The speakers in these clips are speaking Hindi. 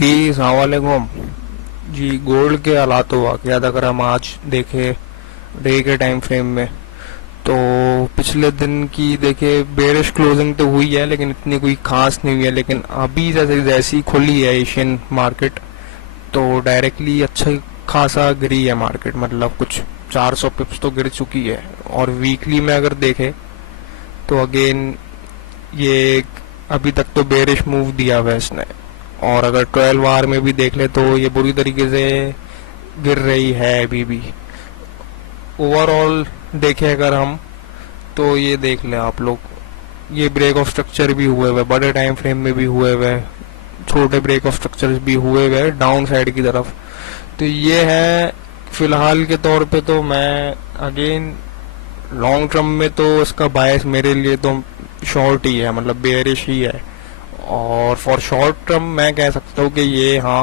जी अस्सलाम वालेकुम। जी गोल्ड के हालात हुआ क्या अगर हम आज देखें डे के टाइम फ्रेम में, तो पिछले दिन की देखे बेरिश क्लोजिंग तो हुई है लेकिन इतनी कोई खास नहीं हुई है। लेकिन अभी जैसे जैसी खुली है एशियन मार्केट, तो डायरेक्टली अच्छा खासा गिरी है मार्केट, मतलब कुछ 400 पिप्स तो गिर चुकी है। और वीकली में अगर देखे तो अगेन ये अभी तक तो बेरिश मूव दिया हुआ है इसने। और अगर 12 आवर में भी देख ले तो ये बुरी तरीके से गिर रही है अभी भी। ओवरऑल देखें अगर हम, तो ये देख ले आप लोग, ये ब्रेक ऑफ स्ट्रक्चर भी हुए हुए, बड़े टाइम फ्रेम में भी हुए हुए, छोटे ब्रेक ऑफ स्ट्रक्चर्स भी हुए हुए डाउन साइड की तरफ। तो ये है फिलहाल के तौर पे। तो मैं अगेन लॉन्ग टर्म में तो इसका बायस मेरे लिए तो शॉर्ट ही है, मतलब बेयरिश ही है। और फॉर शॉर्ट टर्म मैं कह सकता हूँ कि ये हाँ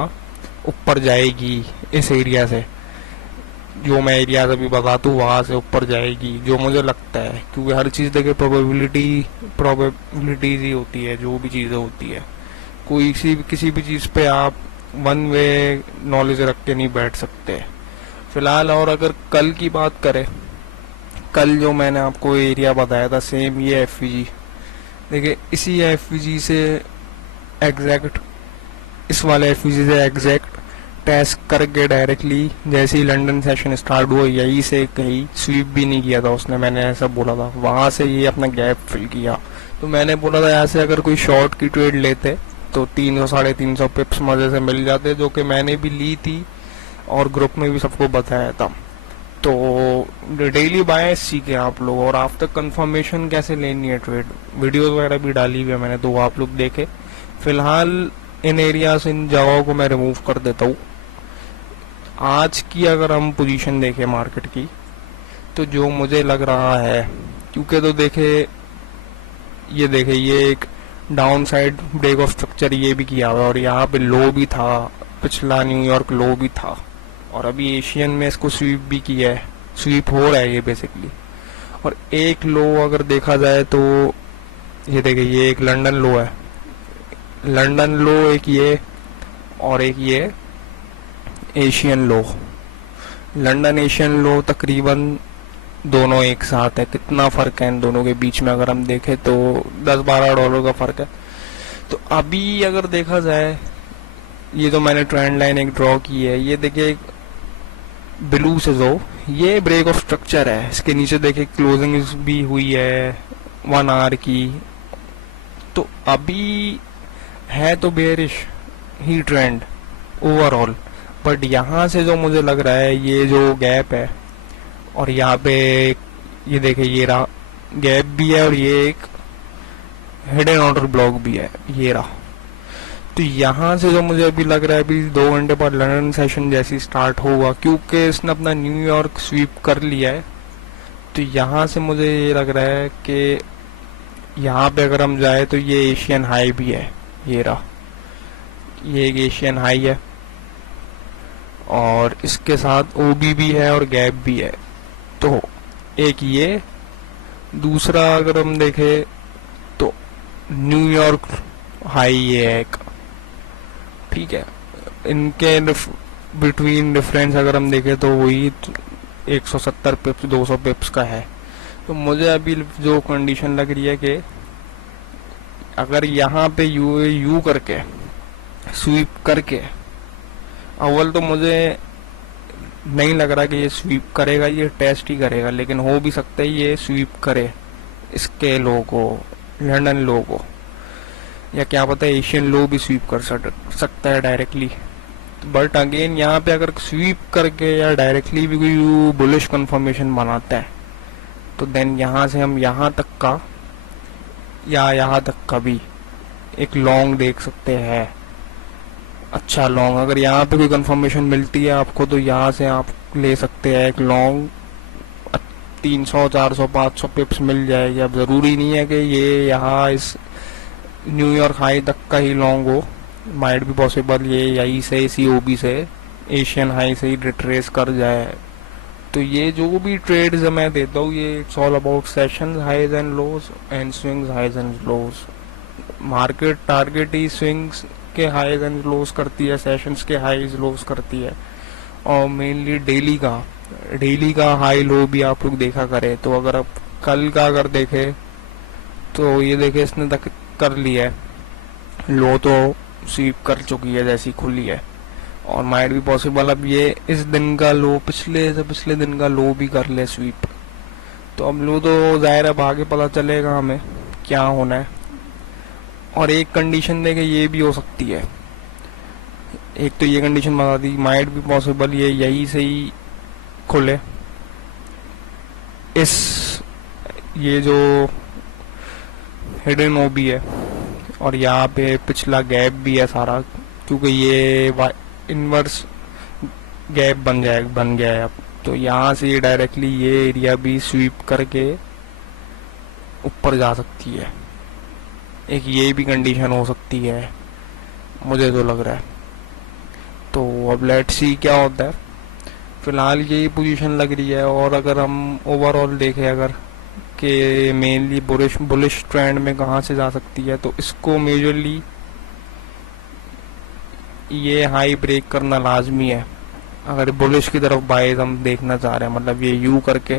ऊपर जाएगी इस एरिया से, जो मैं एरिया अभी बताता हूँ वहां से ऊपर जाएगी जो मुझे लगता है। क्योंकि हर चीज़ देखिए प्रोबेबिलिटीज ही होती है, जो भी चीज़ें होती है। कोई किसी भी चीज़ पे आप वन वे नॉलेज रख के नहीं बैठ सकते फिलहाल। और अगर कल की बात करें, कल जो मैंने आपको एरिया बताया था सेम ये एफवीजी, देखिए इसी एफवीजी से एग्जैक्ट, इस वाले एफवीजी से एग्जैक्ट टेस्ट करके डायरेक्टली जैसे ही लंदन सेशन स्टार्ट हुआ यहीं से कहीं स्वीप भी नहीं किया था उसने, मैंने ऐसा बोला था, वहां से ये अपना गैप फिल किया। तो मैंने बोला था यहाँ से अगर कोई शॉर्ट की ट्रेड लेते तो 300 350 पिप्स मजे से मिल जाते, जो कि मैंने भी ली थी और ग्रुप में भी सबको बताया था। तो डेली बायस सीखे आप लोग, और आफ्टर कंफर्मेशन कैसे लेनी है ट्रेड, वीडियोस वगैरह भी डाली हुई है मैंने, तो वो आप लोग देखे। फिलहाल इन एरियाज, इन जगहों को मैं रिमूव कर देता हूँ। आज की अगर हम पोजीशन देखें मार्केट की, तो जो मुझे लग रहा है, क्योंकि तो देखे ये देखे ये एक down side break of structure ये भी किया हुआ है, और यहाँ पे लो भी था, पिछला न्यूयॉर्क लो भी था, और अभी एशियन में इसको स्वीप भी किया है, स्वीप हो रहा है ये बेसिकली। और एक लो अगर देखा जाए तो ये देखिए ये एक लंदन लो है, लंदन लो एक ये, और एक ये एशियन लो। लंदन एशियन लो तकरीबन दोनों एक साथ है। कितना फर्क है इन दोनों के बीच में अगर हम देखें तो $10-12 का फर्क है। तो अभी अगर देखा जाए, ये तो मैंने ट्रेंड लाइन एक ड्रॉ की है, ये देखिए ब्लू से जो ये ब्रेक ऑफ स्ट्रक्चर है, इसके नीचे देखिए क्लोजिंग भी हुई है 1 आवर की। तो अभी है तो bearish he trend overall, but यहाँ से जो मुझे लग रहा है ये जो गैप है, और यहाँ पे ये देखिए ये रहा गैप भी है, और ये एक हिडन ऑर्डर ब्लॉक भी है, ये रहा। तो यहाँ से जो मुझे अभी लग रहा है, अभी 2 घंटे बाद लंदन सेशन जैसी स्टार्ट होगा, क्योंकि इसने अपना न्यूयॉर्क स्वीप कर लिया है। तो यहाँ से मुझे ये लग रहा है कि यहाँ पे अगर हम जाए तो ये एशियन हाई भी है, ये रहा, ये एक एशियन हाई है, और इसके साथ ओबी भी है और गैप भी है। तो एक ये, दूसरा अगर हम देखें तो न्यूयॉर्क हाई ये है एक, ठीक है। इनके बिटवीन डिफरेंस अगर हम देखें तो वही 170 पिप्स 200 पिप्स का है। तो मुझे अभी जो कंडीशन लग रही है कि अगर यहाँ पे यू करके स्वीप करके, अव्वल तो मुझे नहीं लग रहा कि ये स्वीप करेगा, ये टेस्ट ही करेगा, लेकिन हो भी सकता है ये स्वीप करे इसके लो को, लंदन लो को, या क्या पता एशियन लो भी स्वीप कर सकता है डायरेक्टली। बट अगेन यहाँ पे अगर स्वीप करके या डायरेक्टली भी कोई बुलिश कंफर्मेशन बनाता है, तो देन यहाँ से हम यहाँ तक का या यहाँ तक का भी एक लॉन्ग देख सकते हैं, अच्छा लॉन्ग। अगर यहाँ पे कोई कंफर्मेशन मिलती है आपको, तो यहाँ से आप ले सकते हैं एक लॉन्ग, 300 400 500 पिप्स मिल जाएगी। अब ज़रूरी नहीं है कि ये यहाँ इस न्यूयॉर्क हाई तक का ही लॉन्ग हो, माइट भी पॉसिबल ये यहीं से इसी ओबी से एशियन हाई से ही रिट्रेस कर जाए। तो ये जो भी ट्रेड्स मैं देता हूँ, ये it's all about sessions highs and lows and swings highs and lows. Market target ही स्विंग्स के हाईज एंड लोज करती है, सेशंस के हाईज लोज करती है, और मेनली डेली का हाई लो भी आप लोग देखा करें। तो अगर आप कल का अगर देखे तो ये देखे इसने तक कर लिया है, लो तो स्वीप कर चुकी है जैसी खुली है, और माइट भी पॉसिबल अब ये इस दिन का लो पिछले दिन का लो भी कर ले स्वीप। तो अब लो तो जाहिर है आगे पता चलेगा हमें क्या होना है। और एक कंडीशन देखे ये भी हो सकती है, एक तो ये कंडीशन बता दी, माइट भी पॉसिबल ये यही से ही खुले ये जो हिडन ओ भी है, और यहाँ पे पिछला गैप भी है सारा, क्योंकि ये इनवर्स गैप बन गया है अब। तो यहाँ से डायरेक्टली ये एरिया भी स्वीप करके ऊपर जा सकती है। एक ये भी कंडीशन हो सकती है, मुझे तो लग रहा है। तो अब लेट्स सी क्या होता है। फिलहाल यही पोजीशन लग रही है। और अगर हम ओवरऑल देखें अगर कि मेनली बुलिश ट्रेंड में कहाँ से जा सकती है, तो इसको मेजरली ये हाई ब्रेक करना लाजमी है। अगर बुलिश की तरफ बाइज हम देखना चाह रहे हैं, मतलब ये यू करके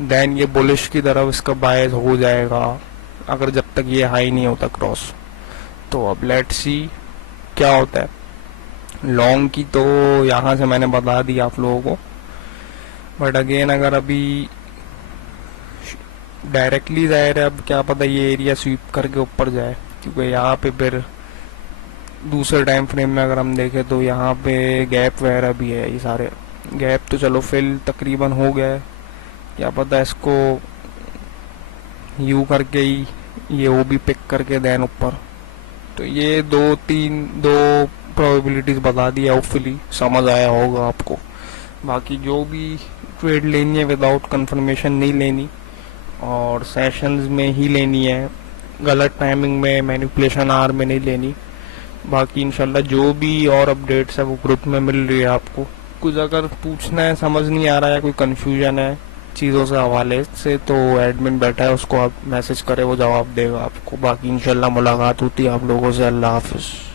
देन ये बुलिश की तरफ इसका बाइज हो जाएगा, अगर जब तक ये हाई नहीं होता क्रॉस। तो अब लेट्स सी क्या होता है। लॉन्ग की तो यहाँ से मैंने बता दी आप लोगों को, बट अगेन अगर अभी डायरेक्टली जाहिर है अब क्या पता ये एरिया स्वीप करके ऊपर जाए, क्योंकि यहाँ पे फिर दूसरे टाइम फ्रेम में अगर हम देखें तो यहाँ पे गैप वगैरह भी है। ये सारे गैप तो चलो फिल तकरीबन हो गया है, क्या पता इसको यू करके ही ये वो भी पिक करके देन ऊपर। तो ये दो प्रोबेबिलिटीज बता दी, होपफुली समझ आया होगा आपको। बाकी जो भी ट्रेड लेनी है विदाउट कंफर्मेशन नहीं लेनी, और सेशंस में ही लेनी है, गलत टाइमिंग में मैनिपुलेशन आवर में नहीं लेनी। बाकी इंशाल्लाह जो भी और अपडेट्स है वो ग्रुप में मिल रही है आपको। कुछ अगर पूछना है, समझ नहीं आ रहा है, कोई कंफ्यूजन है चीज़ों से हवाले से, तो एडमिन बैठा है, उसको आप मैसेज करें, वो जवाब देगा आपको। बाकी इंशाल्लाह मुलाकात होती है आप लोगों से। अल्लाह हाफिज़।